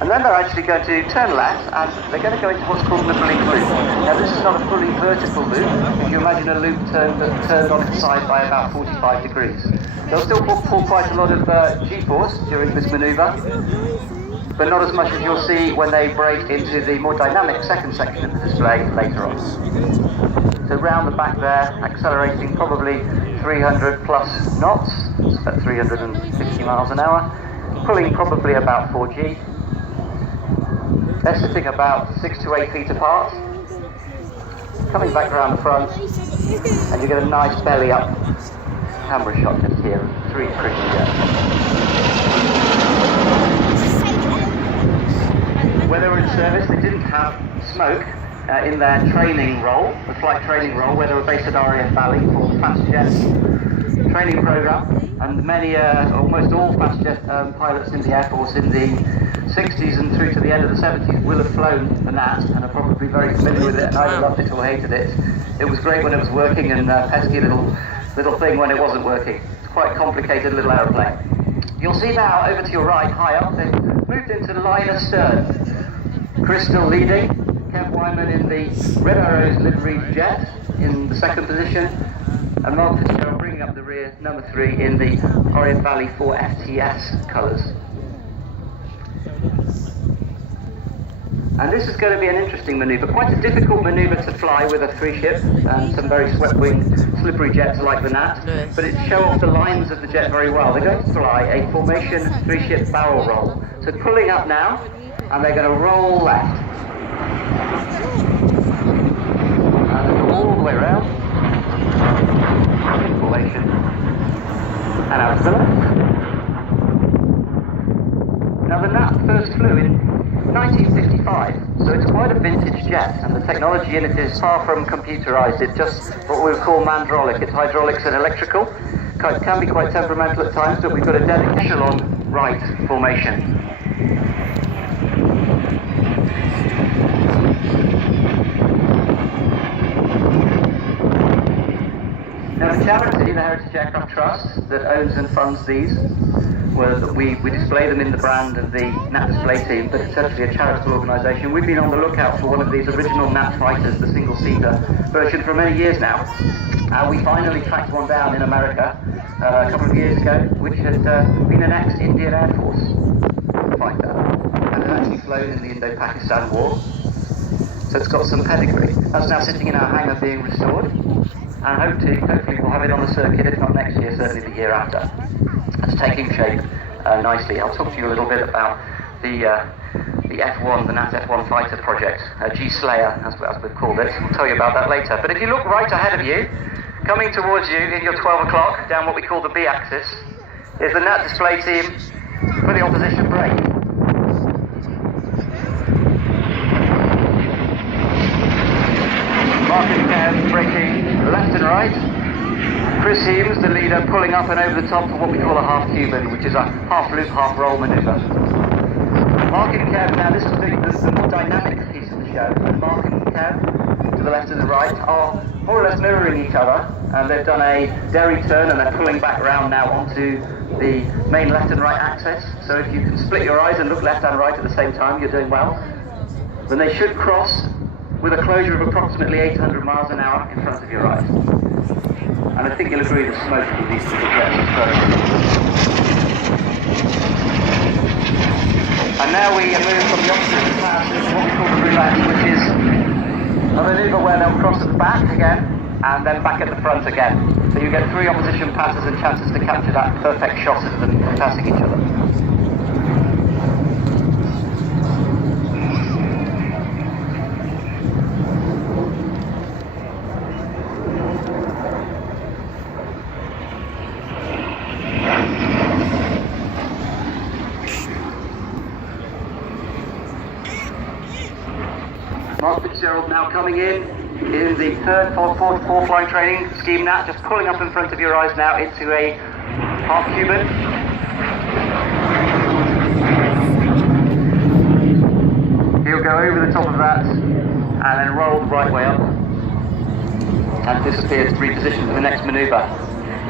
And then they're actually going to turn left, and they're going to go into what's called an oblique loop. Now this is not a fully vertical loop. If you imagine a loop turned on its side by about 45 degrees. They'll still pull quite a lot of G-force during this manoeuvre, but not as much as you'll see when they break into the more dynamic second section of the display later on. So round the back there, accelerating probably 300 plus knots, it's about 350 miles an hour, pulling probably about 4G. They're sitting about 6 to 8 feet apart, coming back around the front, and you get a nice belly up camera shot just here of 3 cruising jets. When they were in service, they didn't have smoke in their training role, the flight training role, where they were based at RAF Valley for the fast jets training program, and many, almost all fast jet pilots in the Air Force in the 60s and through to the end of the 70s will have flown the Gnat and are probably very familiar with it, and either loved it or hated it. It was great when it was working, and pesky little thing when it wasn't working. It's quite a complicated little aeroplane. You'll see now, over to your right, high up, they've moved into line astern. Chris still leading, Kev Wyman in the Red Arrows liveried jet in the second position, and Mark Fitzgerald bringing up the rear, number 3 in the RAF Valley 4 FTS colours. And this is going to be an interesting manoeuvre, quite a difficult manoeuvre to fly with a 3-ship and some very swept-wing, slippery jets like the Gnat, but it shows off the lines of the jet very well. They're going to fly a formation 3-ship barrel roll. So pulling up now, and they're going to roll left. And they go all the way around. Formation. And out to the left. Now the Gnat first flew in 1955, so it's quite a vintage jet, and the technology in it is far from computerized. It's just what we would call mandrolic. It's hydraulics and electrical. It can be quite temperamental at times, but we've got a dedicated echelon right formation. Now the charity, the Heritage Aircraft Trust, that owns and funds these, we display them in the brand of the Gnat display team, but it's actually a charitable organisation. We've been on the lookout for one of these original Gnat fighters, the single-seater version, for many years now. We finally tracked one down in America a couple of years ago, which had been an ex-Indian Air Force fighter, and had actually flown in the Indo-Pakistan War. So it's got some pedigree. That's now sitting in our hangar being restored, and hopefully we'll have it on the circuit, if not next year, certainly the year after. It's taking shape nicely. I'll talk to you a little bit about the F1, the Gnat F1 fighter project, G-Slayer, as we've called it. I'll tell you about that later. But if you look right ahead of you, coming towards you in your 12 o'clock, down what we call the B-axis, is the Gnat display team for the opposition brake. Mark and Kev braking left and right. Chris Heames, the leader, pulling up and over the top for what we call a half Cuban, which is a half loop, half roll manoeuvre. Mark and Kev, now this is the more dynamic piece of the show. Mark and Kev, to the left and the right, are more or less mirroring each other, and they've done a derry turn and they're pulling back round now onto the main left and right axis. So if you can split your eyes and look left and right at the same time, you're doing well. Then they should cross with a closure of approximately 800 miles an hour in front of your eyes. And I think you'll agree the smoke with these little jets is very good. And now we move from the opposite class into what we call the roulette, which is a manoeuvre where they'll cross at the back again, and then back at the front again. So you get 3 opposition passes and chances to capture that perfect shot of them passing each other. Mark Fitzgerald now coming in the third, fourth flying training scheme Gnat, just pulling up in front of your eyes now into a half Cuban. He'll go over the top of that and then roll the right way up and disappear to reposition for the next manoeuvre.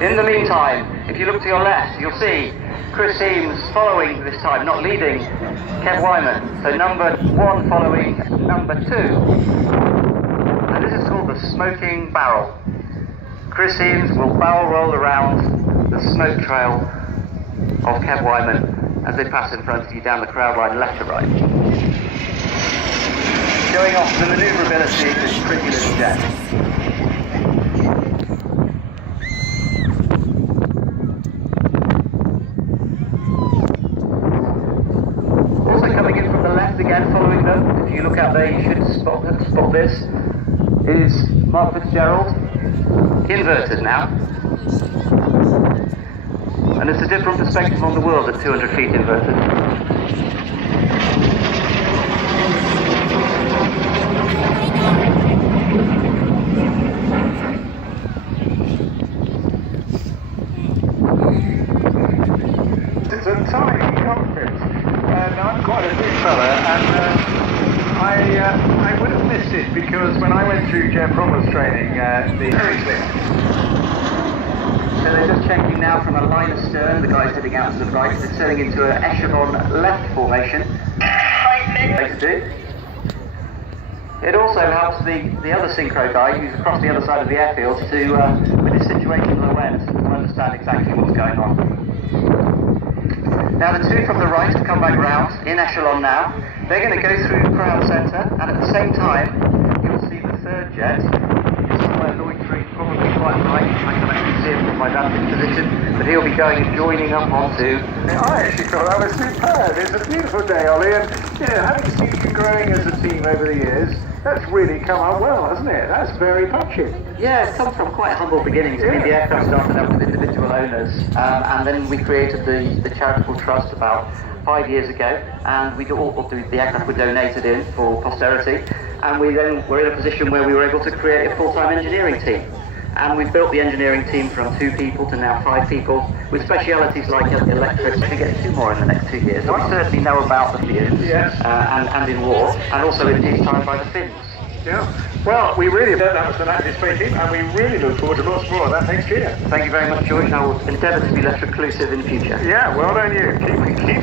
In the meantime, if you look to your left, you'll see Chris Eames following this time, not leading Kev Wyman. So number 1 following number 2. And this is called the smoking barrel. Chris Eames will barrel roll around the smoke trail of Kev Wyman as they pass in front of you down the crowd line left to right. Showing off the manoeuvrability of this pretty little jet. Coming in from the left again, following them. If you look out there, you should spot this. Is Mark Fitzgerald, inverted now. And it's a different perspective on the world at 200 feet inverted. It's a tiny cockpit. And I'm quite a big fella, and I would have missed it because when I went through Jet Propellers training, the very clear. So they're just checking now from a line astern, the guys heading out to the right, they're turning into an echelon left formation. It also helps the other synchro guy who's across the other side of the airfield to, with his situational awareness, to understand exactly what's going on. Now the 2 from the right have come back round, in echelon now. They're going to go through crowd centre, and at the same time, you'll see the 3rd jet is somewhere loitering, probably quite right. I can actually see him from my vantage position, but he'll be going and joining up onto... I actually thought that was superb. It's a beautiful day, Ollie, and having seen you growing as a team over the years, that's really come out well, hasn't it? That's very touching. Yeah, it's come from quite humble beginnings. I mean, the aircraft started up with individual owners, and then we created the charitable trust about 5 years ago, and the aircraft were donated in for posterity, and we then were in a position where we were able to create a full-time engineering team. And we've built the engineering team from 2 people to now 5 people, with specialities like electrics. We get 2 more in the next 2 years. We certainly know about the fumes, yes. and in war, and also in peacetime by the Finns. Yeah. Well, we really that was the National Space Team, and we really look forward to lots more of that next year. Thank you very much, George, and I will endeavour to be less reclusive in future. Yeah, well done you. Keep it.